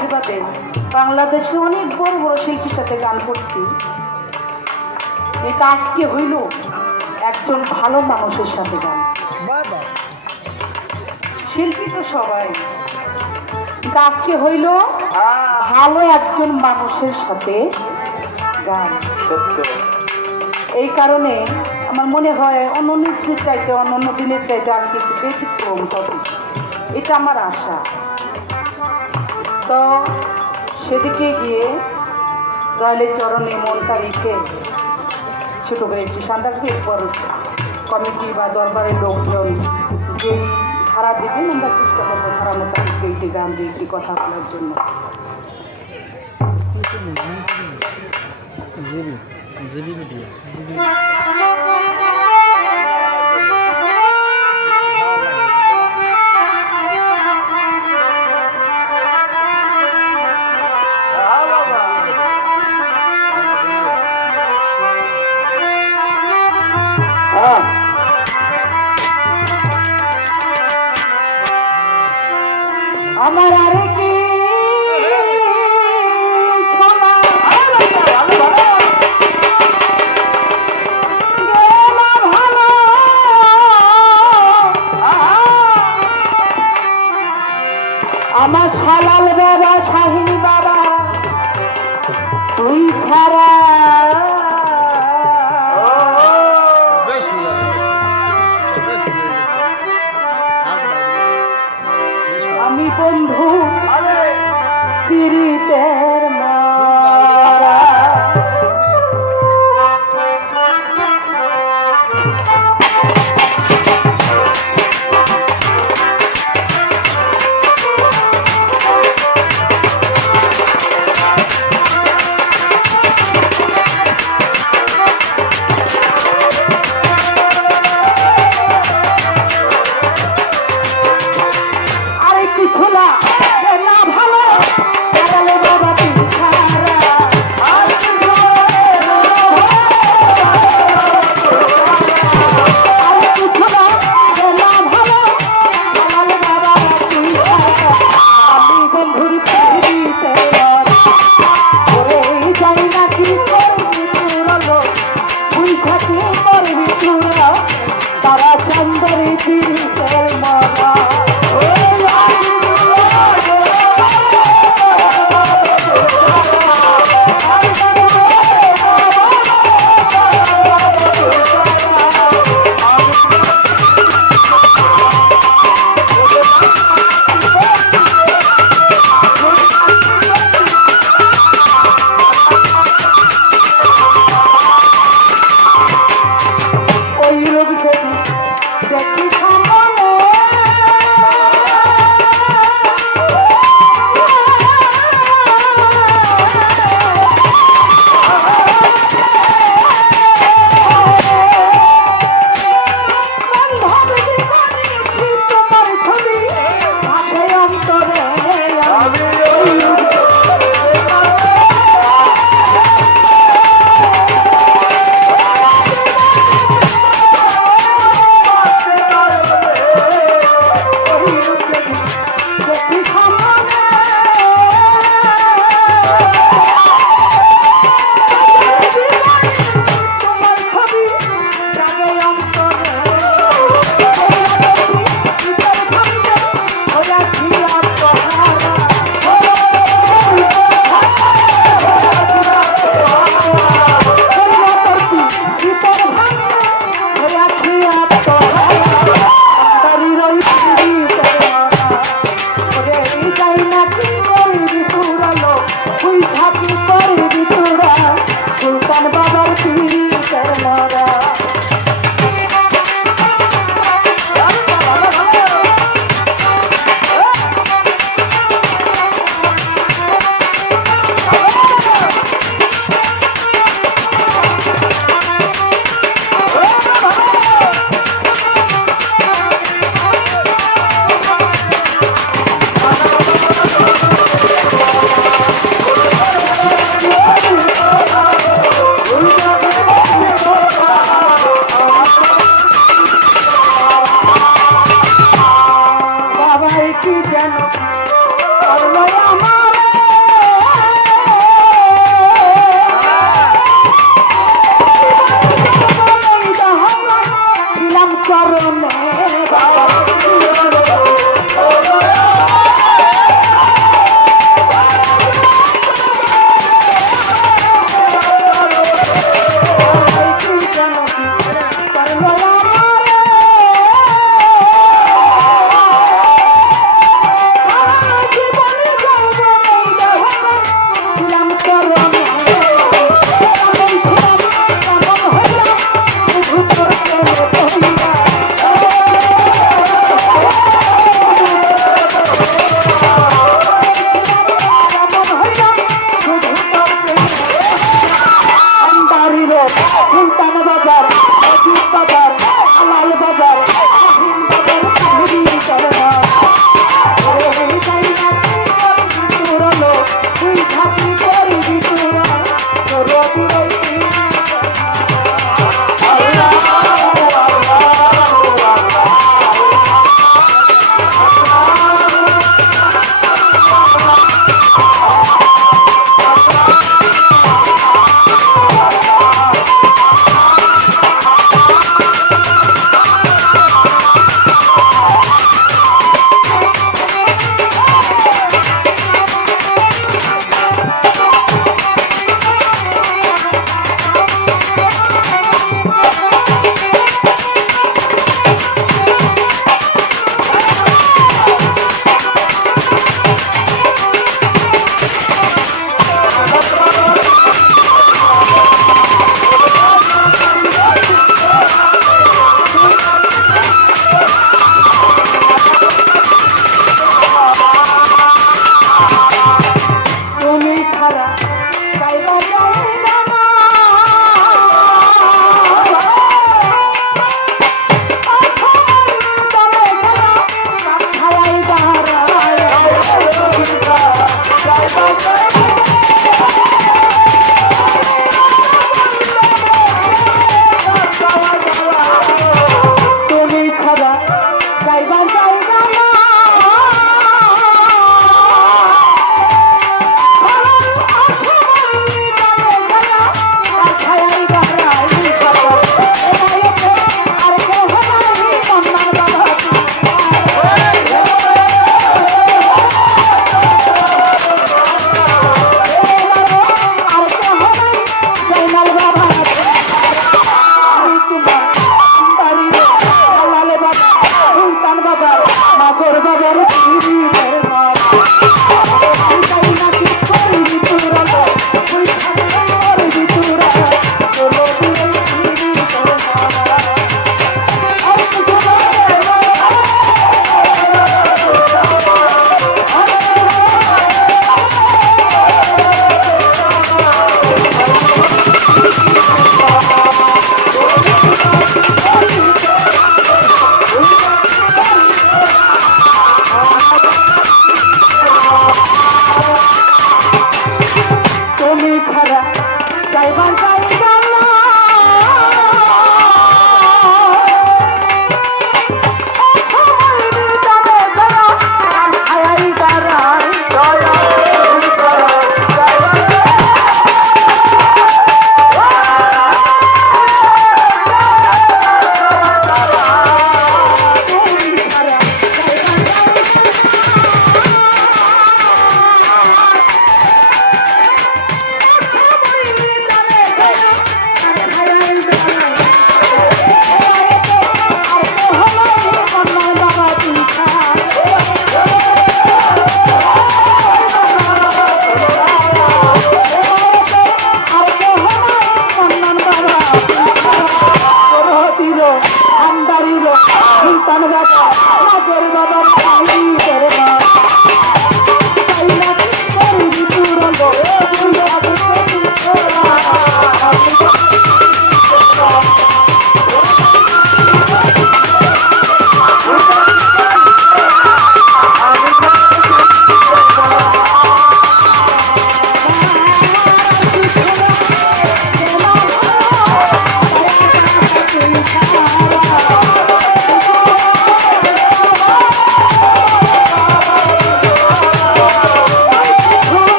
আশীর্বাদে বাংলাদেশে অনেক বড় বড় শিল্পীর সাথে গান করছি। এটা আজকে হইল একজন ভালো মানুষের সাথে গান। শিল্পী তো সবাই, আজকে হইল ভালো একজন মানুষের সাথে গান। এই কারণে আমার মনে হয় অন্য নৃত্যের চাইতে অন্য দিনের চাইতে আজকে একটু ব্যতিক্রম হবে, এটা আমার আশা। তো সেদিকে গিয়ে দয়ালের চরণে মনটা রেখে ছোটো করে একটু সান্দাকে এরপর কমিটি বা দরবারের লোকজন যে ধারা দেবেন আমরা চেষ্টা করবো ধারা মোতাবেক একটি গান দিয়ে একটি কথা বলার জন্য। আমার আরে কি আমার শালাল বাবা শাহিন বাবা তুই ছাড়া আমি বন্ধু পীড়িতের মারা। তুই থাকি করবি তোরা তোর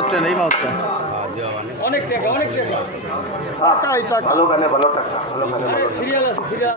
দুরতি এই মাত্রা অনেক টাকা তাই ভালো গানে ভালো টাকা ভালো গানে সিরিয়াল আছে সিরিয়াল